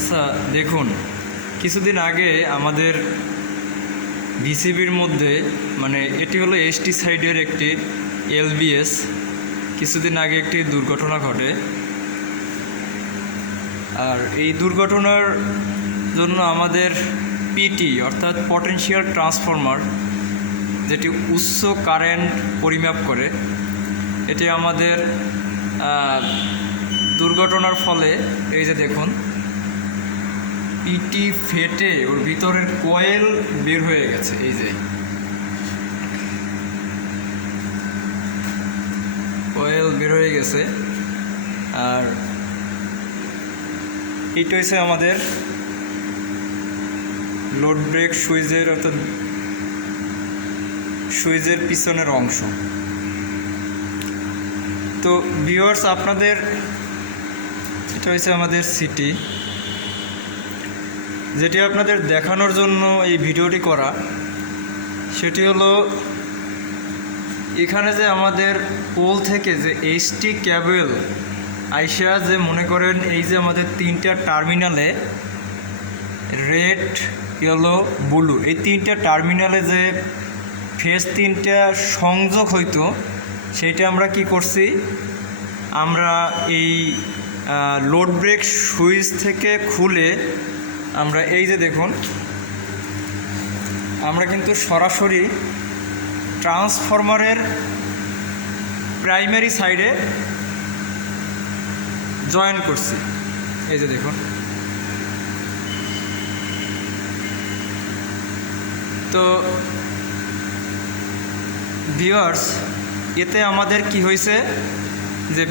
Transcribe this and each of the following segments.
আচ্ছা দেখুন, কিছুদিন আগে আমাদের ভিসিবির মধ্যে মানে এটি হলো এসটি সাইডের একটি এলবিএস, কিছুদিন আগে একটি দুর্ঘটনা ঘটে। আর এই দুর্ঘটনার জন্য আমাদের পিটি অর্থাৎ পটেনশিয়াল ট্রান্সফরমার যেটি উচ্চ কারেন্ট পরিমাপ করে, এটি আমাদের দুর্ঘটনার ফলে, এই যে দেখুন পিটি ফেটে ওর ভিতরের কয়েল বের হয়ে গেছে, এই যে। কয়েল বের হয়ে গেছে, আর এটা হচ্ছে আমাদের লোড ব্রেক সুইচের, অর্থাৎ সুইচের পিছনের অংশ। তো ভিউয়ার্স আপনাদের, এটা হচ্ছে আমাদের সিটি যেটি আপনাদের দেখানোর জন্য এই ভিডিওটি করা, সেটি হলো এখানে যে আমাদের পোল থেকে যে এইচটি ক্যাবেল আইসা যে মনে করেন এই যে আমাদের তিনটা টার্মিনালে রেড ইয়েলো ব্লু এই তিনটা টার্মিনালে যে ফেস তিনটা সংযোগ হইতো, সেটা আমরা কি করছি? আমরা এই লোড ব্রেক সুইচ থেকে খুলে আমরা এই যে দেখুন, আমরা কিন্তু সরাসরি ট্রান্সফরমারের প্রাইমারি সাইডে জয়েন করছি। এই যে দেখুন। তো ভিউয়ার্স এতে আমাদের কি হয়েছে যে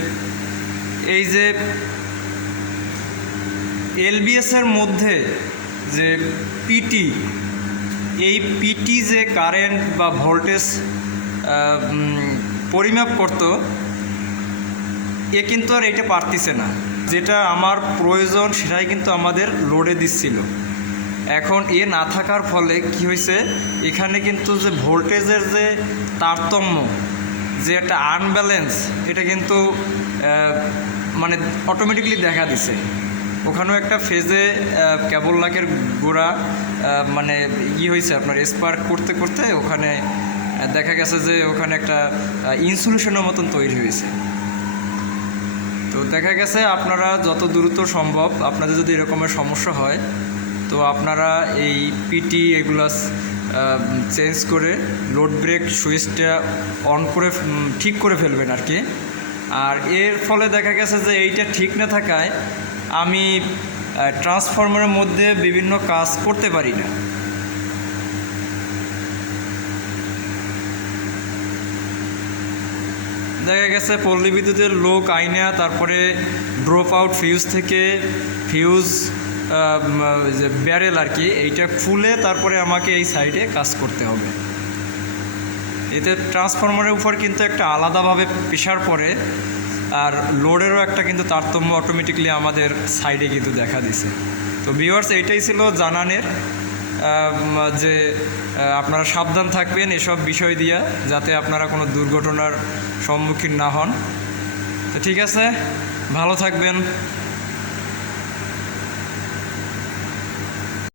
এই যে এলবিএসের মধ্যে যে পিটি এই পিটি যে কারেন্ট বা ভোল্টেজ পরিমাপ করত, এ কিন্তু আর এটা পারতিছে না। যেটা আমার প্রয়োজন সেটাই কিন্তু আমাদের লোডে দিচ্ছিল। এখন এ না থাকার ফলে কি হয়েছে এখানে কিন্তু যে ভোল্টেজের যে তারতম্য, যে একটা আনব্যালেন্স এটা কিন্তু মানে অটোমেটিকলি দেখা দিছে। ওখানেও একটা ফেজে কেবল লাকের গোড়া মানে ই হয়েছে আপনার স্পার্ক করতে করতে ওখানে দেখা গেছে যে ওখানে একটা ইনসুলেশনের মতন তৈরি হয়েছে। তো দেখা গেছে আপনারা যত দ্রুত সম্ভব, আপনাদের যদি এরকমের সমস্যা হয়, তো আপনারা এই পিটি এগুলো চেঞ্জ করে লোড ব্রেক সুইচটা অন করে ঠিক করে ফেলবেন আর কি। আর এর ফলে দেখা গেছে যে এইটা ঠিক না থাকায় আমি ট্রান্সফর্মারের মধ্যে বিভিন্ন কাজ করতে পারি না। দেখা গেছে, পল্লী বিদ্যুতের লোক আইনা তারপরে ড্রপ আউট ফিউজ থেকে ফিউজ যে ব্যারেল আর কি, এইটা খুলে তারপরে আমাকে এই সাইডে কাজ করতে হবে। এতে ট্রান্সফরমারের উপর কিন্তু একটা আলাদাভাবে প্রেশার পড়ে। আর লোডেরও একটা কিন্তু তারতম্য অটোমেটিকলি আমাদের সাইডে কিন্তু দেখা দিছে। তো ভিউয়ার্স এইটাই ছিল জানানের যে আপনারা সাবধান থাকবেন এসব বিষয় দিয়া, যাতে আপনারা কোনো দুর্ঘটনার সম্মুখীন না হন। তো ঠিক আছে, ভালো থাকবেন।